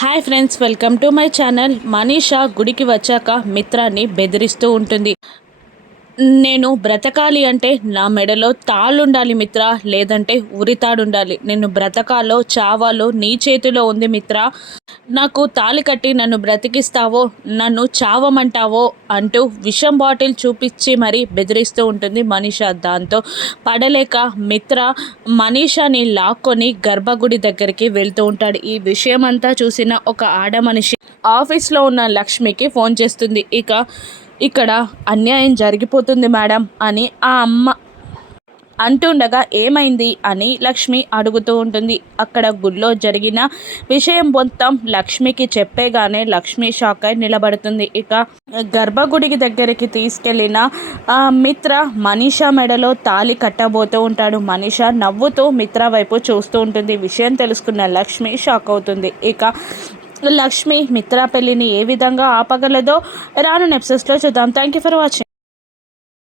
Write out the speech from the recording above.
Hi friends, welcome to my channel. Manisha గుడికి వచ్చాక మిత్రాన్ని బెదిరిస్తూ ఉంటుంది. నేను బ్రతకాలి అంటే నా మెడలో తాళ్ళుండాలి మిత్ర, లేదంటే ఉరితాడుండాలి. నేను బ్రతకాలో చావాలో నీ చేతిలో ఉంది మిత్ర. నాకు తాళి కట్టి నన్ను బ్రతికిస్తావో నన్ను చావమంటావో అంటూ విషం బాటిల్ చూపించి మరీ బెదిరిస్తూ ఉంటుంది మనీషా. దాంతో పడలేక మిత్ర మనీషాని లాక్కొని గర్భగుడి దగ్గరికి వెళ్తూ ఉంటాడు. ఈ విషయం అంతా చూసిన ఒక ఆడ మనిషి ఆఫీస్లో ఉన్న లక్ష్మికి ఫోన్ చేస్తుంది. ఇక్కడ అన్యాయం జరిగిపోతుంది మేడం అని ఆ అమ్మ అంటుండగా ఏమైంది అని లక్ష్మి అడుగుతూ ఉంటుంది. అక్కడ గుళ్ళో జరిగిన విషయం మొత్తం లక్ష్మికి చెప్పేగానే లక్ష్మి షాక్ అయి నిలబడుతుంది. గర్భగుడికి దగ్గరికి తీసుకెళ్ళిన మిత్ర మనీషా మెడలో తాళి కట్టబోతూ ఉంటాడు. మనీషా నవ్వుతూ మిత్ర వైపు చూస్తూ ఉంటుంది. విషయం తెలుసుకున్న లక్ష్మి షాక్ అవుతుంది. లక్ష్మి మిత్ర పెళ్ళిని ఏ విధంగా ఆపగలదో రాను ఎపిసోడ్స్లో చూద్దాం. Thank you for watching.